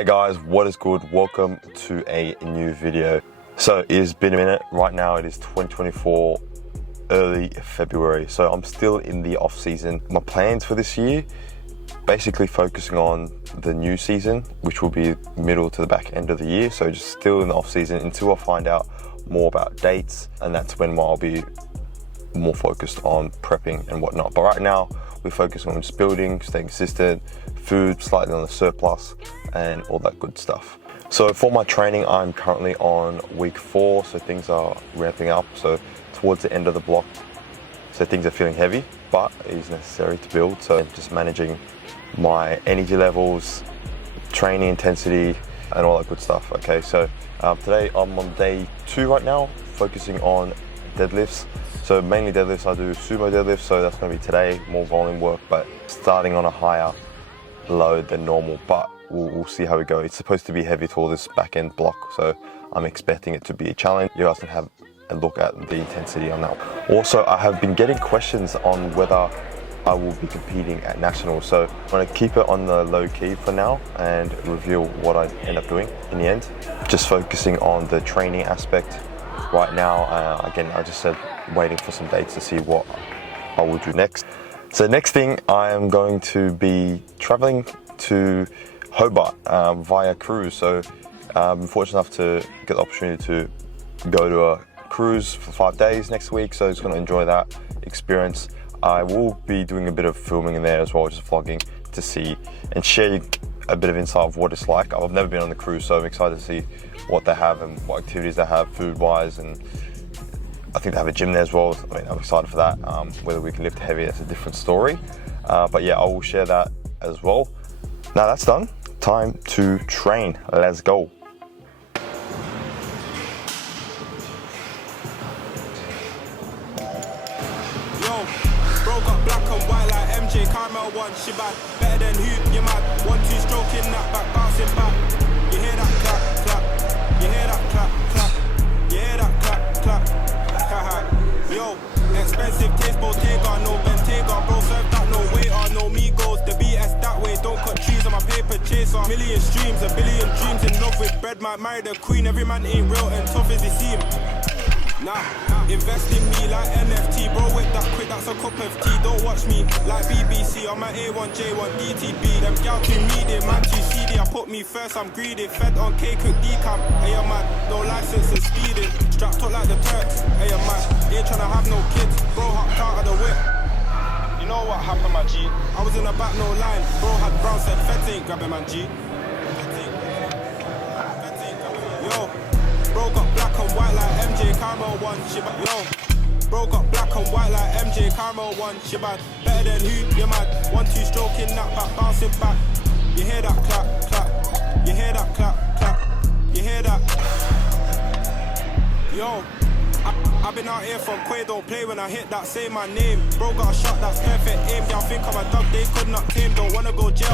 Hey guys, what is good? Welcome to a new video. So it's been a minute. Right now it is 2024, early February. So I'm still in the off season. My plans for this year, basically focusing on the new season, which will be middle to the back end of the year. So just still in the off season until I find out more about dates, and that's when I'll be more focused on prepping and whatnot. But right now we're focusing on just building, staying consistent, food slightly on the surplus, and all that good stuff. So for my training, I'm currently on week 4, so things are ramping up. So towards the end of the block, so things are feeling heavy, but it is necessary to build. So just managing my energy levels, training intensity, and all that good stuff. Okay, so today I'm on day 2 right now, focusing on deadlifts. So mainly deadlifts, I do sumo deadlifts, so that's going to be today, more volume work, but starting on a higher load than normal, but we'll see how we go. It's supposed to be heavy to all this back end block, so I'm expecting it to be a challenge. You guys can have a look at the intensity on that. Also, I have been getting questions on whether I will be competing at nationals, so I'm going to keep it on the low key for now and reveal what I end up doing in the end. Just focusing on the training aspect right now. Again, I just said waiting for some dates to see what I will do next. So next thing, I am going to be traveling to Hobart via cruise. So I'm fortunate enough to get the opportunity to go to a cruise for 5 days next week. So just going to enjoy that experience. I will be doing a bit of filming in there as well, just vlogging to see and share a bit of insight of what it's like. I've never been on the cruise, so I'm excited to see what they have and what activities they have food-wise, and I think they have a gym there as well. I mean, I'm excited for that. Whether we can lift heavy, that's a different story. But yeah, I will share that as well. Now that's done, time to train. Let's go. Yo, bro got black and white like MJ, Carmel one, she bad. Better than who, you mad. 1-2 stroking that back, bouncing back. You hear that clap, clap. You hear that clap, clap. You hear that clap, clap. Yo, expensive taste, Bottega, no Bentayga. Bro, serve that, no waiter, no Migos. The BS that way, don't cut trees on my paper chaser. Million streams, a billion dreams, in love with bread, might marry the queen. Every man ain't real and tough as he seem. Nah, invest in me like NFT, bro, with that quick, that's a cup of tea. Don't watch me like BBC, I'm at A1, J1, DTB. Them gal too needy, man too seedy. I put me first, I'm greedy, fed on cake with decamp. Hey, man, no license and speeding. Strapped up like the Turks, hey, man, ain't tryna have no kids. Bro hopped out of the whip. You know what happened, my G? I was in the back, no line. Bro had brown, said feds ain't grabbing, man, G. Yo, bro got black and white like MJ, Carmel one, she bad. Yo, bro got black and white like MJ, Carmel one, she bad. Better than who, you mad. 1-2 stroking that back, bouncing back. You hear that clap, clap. You hear that clap, clap. You hear that? Yo, I've been out here from Quay, don't play when I hit that, say my name. Bro got a shot that's perfect aim. Y'all think I'm a dog, they could not tame. Don't wanna go jail.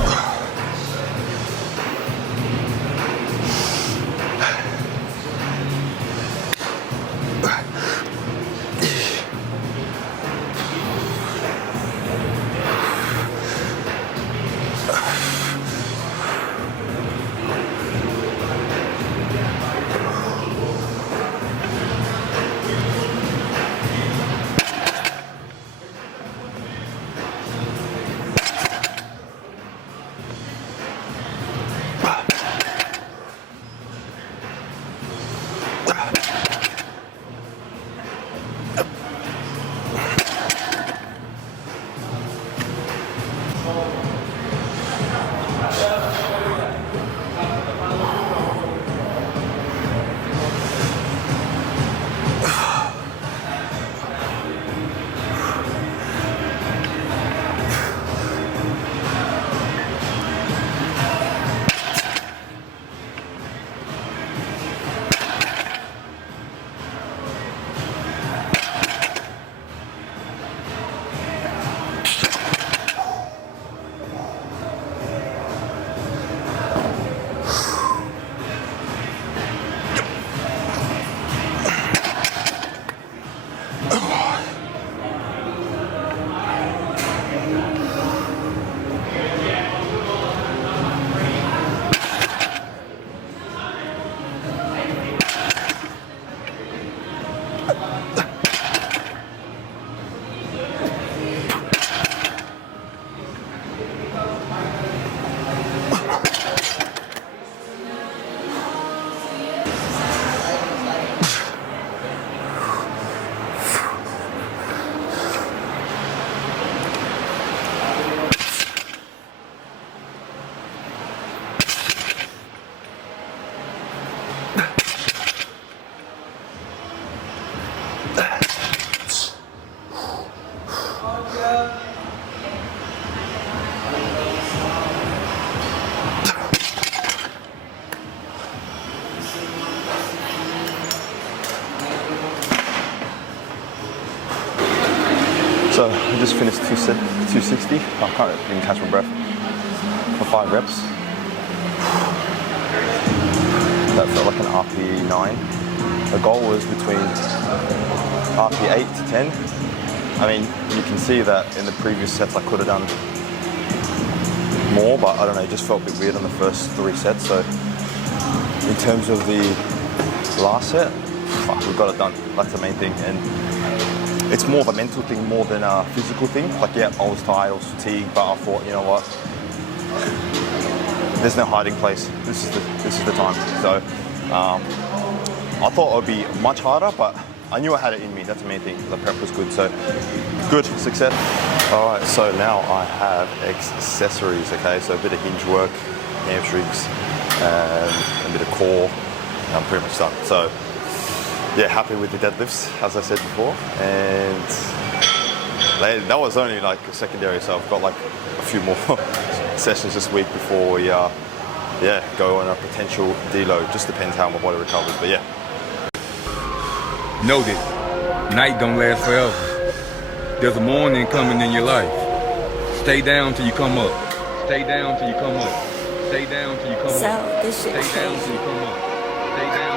So I just finished 260. I can't even catch my breath for 5 reps. That felt like an RP 9. The goal was between RP 8 to 10. I mean, you can see that in the previous sets I could have done more, but I don't know, it just felt a bit weird on the first 3 sets. So in terms of the last set, we got it done. That's the main thing. And it's more of a mental thing more than a physical thing. Like, yeah, I was tired, I was fatigued, but I thought, you know what? There's no hiding place. This is the time. So I thought it would be much harder, but I knew I had it in me. That's the main thing. The prep was good. So good success. All right. So now I have accessories. Okay. So a bit of hinge work, hamstrings, a bit of core. I'm pretty much done. So yeah, happy with the deadlifts, as I said before, and that was only like a secondary. So I've got like a few more sessions this week before we go on a potential deload. Just depends how my body recovers, but yeah. Know that night don't last forever. There's a morning coming in your life. Stay down till you come up. Stay down till you come up. Stay down till you come So up. this shit Stay down till you come up. Stay down.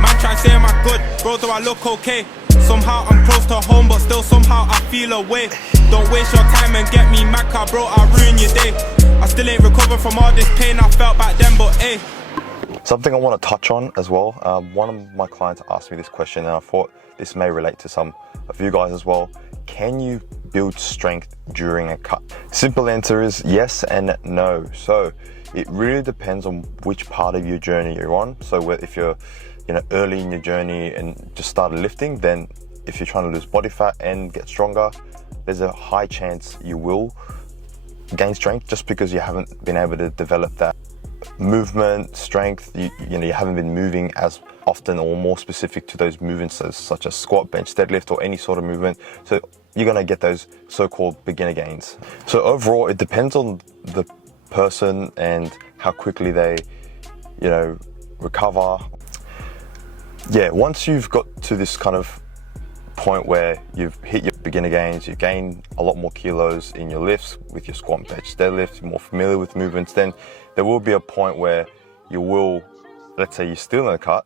Man try say am I good, bro, do I look okay? Somehow I'm close to home, but still somehow I feel away. Don't waste your time and get me mad, car, bro, I'll ruin your day. I still ain't recovered from all this pain I felt back then, but hey. Something I want to touch on as well. One of my clients asked me this question, and I thought this may relate to some of you guys as well. Can you build strength during a cut? Simple answer is yes and no. So it really depends on which part of your journey you're on. So if you're early in your journey and just started lifting, then if you're trying to lose body fat and get stronger, there's a high chance you will gain strength just because you haven't been able to develop that movement strength. You haven't been moving as often or more specific to those movements such as squat, bench, deadlift, or any sort of movement. So you're going to get those so-called beginner gains. So overall, it depends on the person and how quickly they recover. Yeah, once you've got to this kind of point where you've hit your beginner gains, you gain a lot more kilos in your lifts with your squat, bench, deadlift, you're more familiar with movements, then there will be a point where you will, let's say you're still in a cut,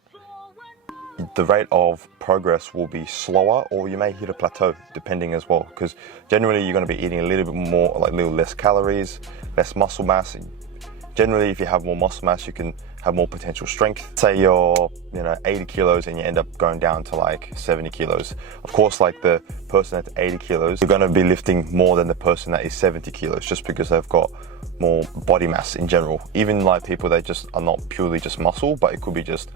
the rate of progress will be slower, or you may hit a plateau depending as well, because generally you're going to be eating a little bit more, like a little less calories, less muscle mass. Generally, if you have more muscle mass, you can have more potential strength. Say you're 80 kilos and you end up going down to like 70 kilos. Of course, like the person that's 80 kilos, you're going to be lifting more than the person that is 70 kilos just because they've got more body mass in general. Even like people that just are not purely just muscle, but it could be just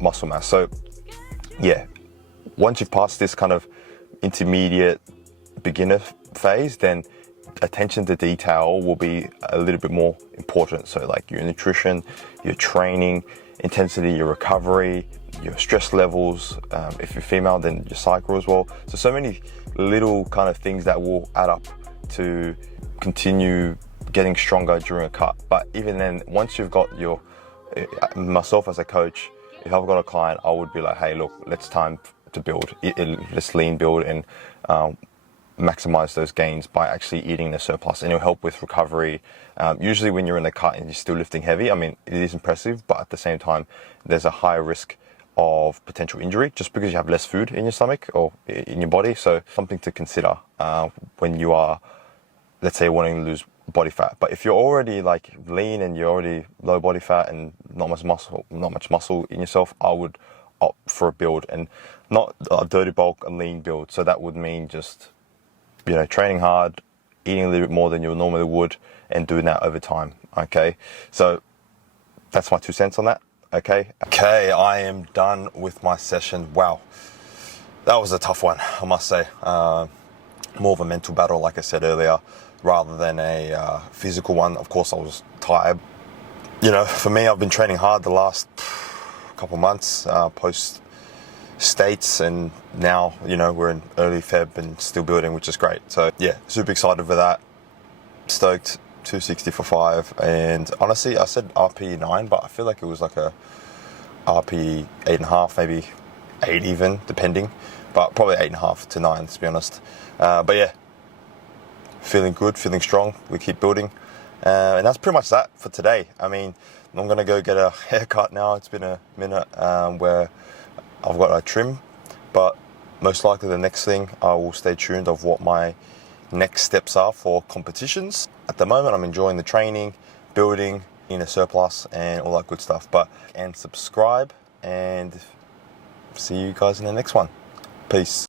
muscle mass. So yeah, once you've passed this kind of intermediate beginner phase, then attention to detail will be a little bit more important. So like your nutrition, your training intensity, your recovery, your stress levels, if you're female, then your cycle as well. So many little kind of things that will add up to continue getting stronger during a cut. But even then, once you've got myself as a coach, if I've got a client, I would be like, hey, look, let's time to build. Let's lean build and maximize those gains by actually eating the surplus, and it'll help with recovery. Usually when you're in the cut and you're still lifting heavy, I mean, it is impressive, but at the same time, there's a higher risk of potential injury just because you have less food in your stomach or in your body. So something to consider when you are, let's say, wanting to lose body fat. But if you're already like lean and you're already low body fat and not much muscle in yourself, I would opt for a build, and not a dirty bulk, a lean build. So that would mean just training hard, eating a little bit more than you normally would, and doing that over time. Okay, so that's my 2 cents on that. Okay, I am done with my session. Wow, that was a tough one, I must say. More of a mental battle, like I said earlier, rather than a physical one. Of course, I was tired. For me, I've been training hard the last couple months, post States, and now we're in early Feb and still building, which is great. So yeah, super excited for that. Stoked. 260 for 5, and honestly I said RP 9, but I feel like it was like a RP 8.5, maybe 8 even, depending. but probably 8.5 to 9 to be honest. But yeah, feeling good, feeling strong. We keep building, and that's pretty much that for today. I mean, I'm gonna go get a haircut now. It's been a minute where I've got a trim, but most likely the next thing I will stay tuned of what my next steps are for competitions. At the moment, I'm enjoying the training, building in a surplus and all that good stuff. And subscribe, and see you guys in the next one. Peace.